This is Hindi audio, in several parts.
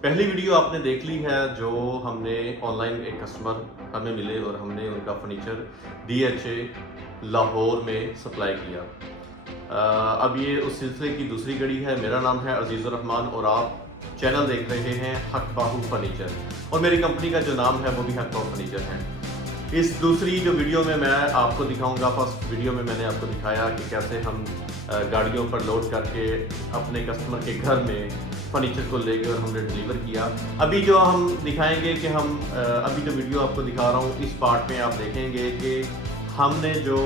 पहली वीडियो आपने देख ली है जो हमने ऑनलाइन एक कस्टमर हमें मिले और हमने उनका फर्नीचर DHA लाहौर में सप्लाई किया। अब ये उस सिलसिले की दूसरी कड़ी है। मेरा नाम है अजीज़ुर रहमान और आप चैनल देख रहे हैं हक बाहू फर्नीचर और मेरी कंपनी का जो नाम है वो भी हक बाहू फर्नीचर है। इस दूसरी जो वीडियो में मैं आपको दिखाऊंगा, फर्स्ट वीडियो में मैंने आपको दिखाया कि कैसे हम गाड़ियों पर लोड करके अपने कस्टमर के घर में फर्नीचर को ले गए और हमने डिलीवर किया। अभी जो हम दिखाएंगे कि हम अभी जो वीडियो आपको दिखा रहा हूँ इस पार्ट में आप देखेंगे कि हमने जो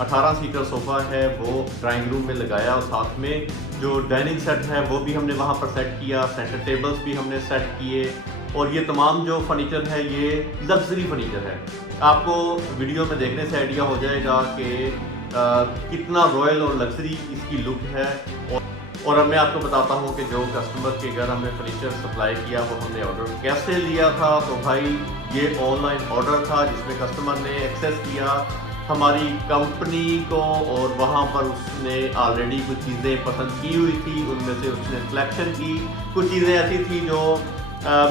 18 सीटर सोफ़ा है वो ड्राइंग रूम में लगाया और साथ में जो डाइनिंग सेट है वो भी हमने वहाँ पर सेट किया। सेंटर टेबल्स भी हमने सेट किए और ये तमाम जो फर्नीचर है ये लग्जरी फर्नीचर है। आपको वीडियो में देखने से आइडिया हो जाएगा कि कितना रॉयल और लग्जरी इसकी लुक है। और अब मैं आपको बताता हूँ कि जो कस्टमर के घर हमने फर्नीचर सप्लाई किया वो हमने ऑर्डर कैसे लिया था। तो भाई ये ऑनलाइन ऑर्डर था जिसमें कस्टमर ने एक्सेस किया हमारी कंपनी को और वहाँ पर उसने ऑलरेडी कुछ चीज़ें पसंद की हुई थी, उनमें से उसने सिलेक्शन की। कुछ चीज़ें ऐसी थी जो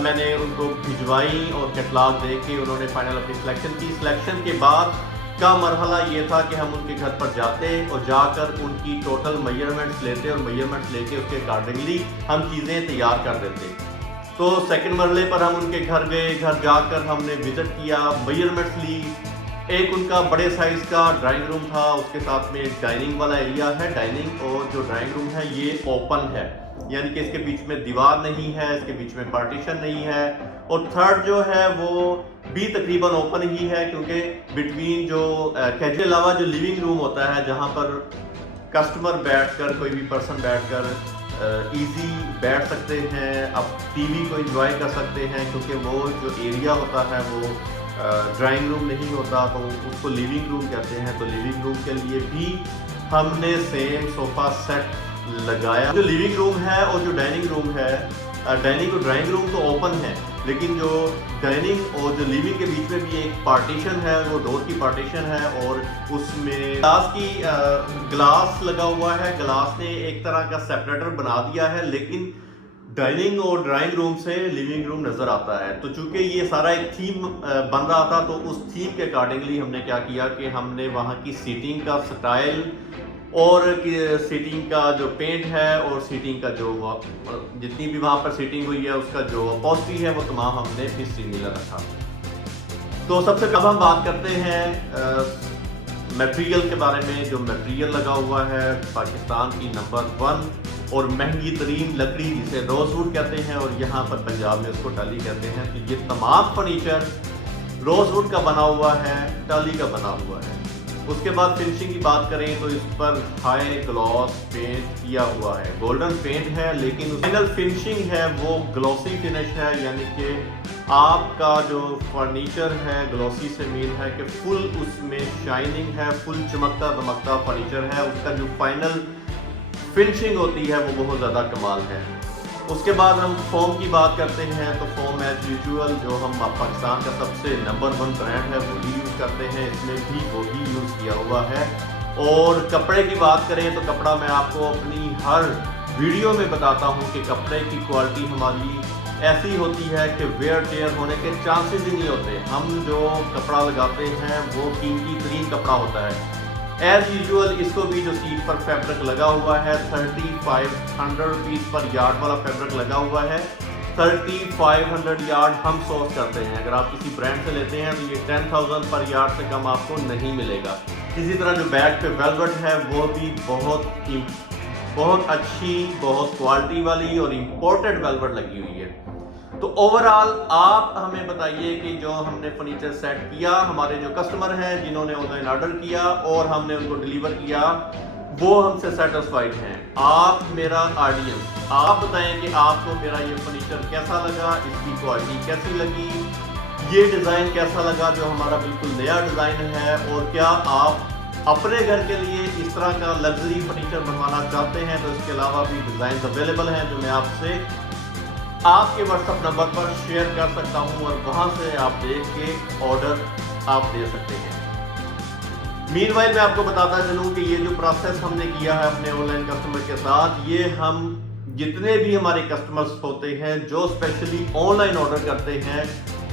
मैंने उनको भिजवाई और कैटलॉग देख के उन्होंने फाइनल अपनी सिलेक्शन की। सिलेक्शन के बाद का मरहला ये था कि हम उनके घर पर जाते और जाकर उनकी टोटल मेजरमेंट्स लेते और मेजरमेंट्स लेके उसके अकॉर्डिंगली हम चीज़ें तैयार कर देते। तो सेकंड मरहले पर हम उनके घर गए, घर जाकर हमने विजिट किया, मेजरमेंट्स ली। एक उनका बड़े साइज़ का ड्राइंग रूम था, उसके साथ में एक डाइनिंग वाला एरिया है। डाइनिंग और जो ड्राइंग रूम है ये ओपन है, यानी कि इसके बीच में दीवार नहीं है, इसके बीच में पार्टीशन नहीं है। और थर्ड जो है वो भी तकरीबन ओपन ही है क्योंकि बिटवीन जो कैजुअल के अलावा जो लिविंग रूम होता है जहाँ पर कस्टमर बैठकर, कोई भी पर्सन बैठकर इजी बैठ सकते हैं, अब टीवी को एंजॉय कर सकते हैं क्योंकि वो जो एरिया होता है वो ड्राइंग रूम नहीं होता तो उसको लिविंग रूम कहते हैं। तो लिविंग रूम के लिए भी हमने सेम सोफ़ा सेट लगाया। जो लिविंग रूम है और जो डाइनिंग रूम है, डाइनिंग और ड्राइंग रूम तो ओपन है लेकिन जो डाइनिंग और जो लिविंग के बीच में भी एक पार्टीशन है, वो डोर की पार्टीशन है और उसमें ग्लास लगा हुआ है। ग्लास ने एक तरह का सेपरेटर बना दिया है लेकिन डाइनिंग और ड्राइंग रूम से लिविंग रूम नज़र आता है। तो चूंकि ये सारा एक थीम बन रहा था तो उस थीम के अकॉर्डिंगली हमने क्या किया कि हमने वहाँ की सीटिंग का स्टाइल और सीटिंग का जो पेंट है और सीटिंग का जो जितनी भी वहाँ पर सीटिंग हुई है उसका जो अपॉस्ट्री है वो तमाम हमने इस सिमिलर रखा। तो सबसे पहले हम बात करते हैं मटेरियल के बारे में। जो मटेरियल लगा हुआ है पाकिस्तान की नंबर 1 और महंगी तरीन लकड़ी जिसे रोजवुड कहते हैं और यहाँ पर पंजाब में उसको टाली कहते हैं। तो ये तमाम फर्नीचर रोजवुड का बना हुआ है, टाली का बना हुआ है। उसके बाद फिनिशिंग की बात करें तो इस पर हाई ग्लॉस पेंट किया हुआ है, गोल्डन पेंट है लेकिन फाइनल फिनिशिंग है वो ग्लॉसी फिनिश है, यानी कि आपका जो फर्नीचर है ग्लॉसी से मीन है कि फुल उसमें शाइनिंग है, फुल चमकता दमकता फर्नीचर है। उसका जो फाइनल फिनिशिंग होती है वो बहुत ज़्यादा कमाल है। उसके बाद हम फोम की बात करते हैं तो फोम एज यूजुअल जो हम पाकिस्तान का सबसे नंबर 1 ब्रांड है वही यूज़ करते हैं, इसमें भी वही यूज़ किया हुआ है। और कपड़े की बात करें तो कपड़ा मैं आपको अपनी हर वीडियो में बताता हूँ कि कपड़े की क्वालिटी हमारी ऐसी होती है कि वेयर टेयर होने के चांसेस ही नहीं होते। हम जो कपड़ा लगाते हैं वो कीमती तरीन कपड़ा होता है। एज यूजुअल इसको भी जो सीट पर फैब्रिक लगा हुआ है 3500 रुपीज़ पर यार्ड वाला फैब्रिक लगा हुआ है। 3500 यार्ड हम सोर्स करते हैं। अगर आप किसी ब्रांड से लेते हैं तो ये 10,000 पर यार्ड से कम आपको नहीं मिलेगा। इसी तरह जो बैक पे वेलवेट है वो भी बहुत अच्छी, बहुत क्वालिटी वाली और इम्पोर्टेड वेलवेट लगी हुई है। तो ओवरऑल आप हमें बताइए कि जो हमने फर्नीचर सेट किया, हमारे जो कस्टमर हैं जिन्होंने ऑनलाइन ऑर्डर किया और हमने उनको डिलीवर किया वो हमसे सेटिस्फाइड हैं। आप मेरा ऑडियंस, आप बताएं कि आपको मेरा ये फर्नीचर कैसा लगा, इसकी क्वालिटी कैसी लगी, ये डिज़ाइन कैसा लगा जो हमारा बिल्कुल नया डिज़ाइन है, और क्या आप अपने घर के लिए इस तरह का लग्जरी फर्नीचर बनवाना चाहते हैं। तो इसके अलावा भी डिज़ाइन अवेलेबल हैं जो मैं आपसे आपके व्हाट्सएप नंबर पर शेयर कर सकता हूं और वहां से आप देख के ऑर्डर आप दे सकते हैं। मीनवाइल मैं आपको बताता चलूं कि ये जो प्रोसेस हमने किया है अपने ऑनलाइन कस्टमर के साथ, ये हम जितने भी हमारे कस्टमर्स होते हैं जो स्पेशली ऑनलाइन ऑर्डर करते हैं,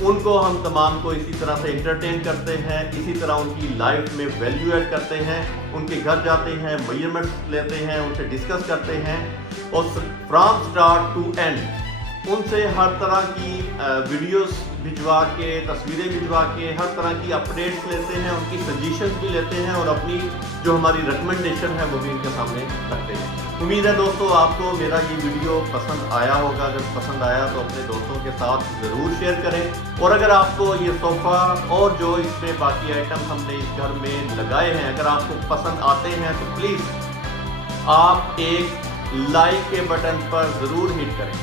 उनको हम तमाम को इसी तरह से एंटरटेन करते हैं, इसी तरह उनकी लाइफ में वैल्यू ऐड करते हैं, उनके घर जाते हैं, मेजरमेंट्स लेते हैं, उनसे डिस्कस करते हैं और फ्रॉम स्टार्ट टू एंड उनसे हर तरह की वीडियोस भिजवा के, तस्वीरें भिजवा के, हर तरह की अपडेट्स लेते हैं, उनकी सजेशंस भी लेते हैं और अपनी जो हमारी रिकमेंडेशन है वो भी इनके सामने रखते हैं। उम्मीद है दोस्तों आपको मेरा ये वीडियो पसंद आया होगा। अगर पसंद आया तो अपने दोस्तों के साथ ज़रूर शेयर करें और अगर आपको ये सोफ़ा और जो इसमें बाकी आइटम हमने इस घर में लगाए हैं अगर आपको पसंद आते हैं तो प्लीज़ आप एक लाइक के बटन पर ज़रूर हिट करें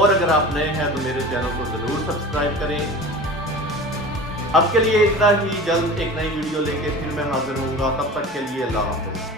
और अगर आप नए हैं तो मेरे चैनल को ज़रूर सब्सक्राइब करें। अब के लिए इतना ही, जल्द एक नई वीडियो लेके फिर मैं हाजिर होऊंगा। तब तक के लिए अल्लाह हाफ़िज़।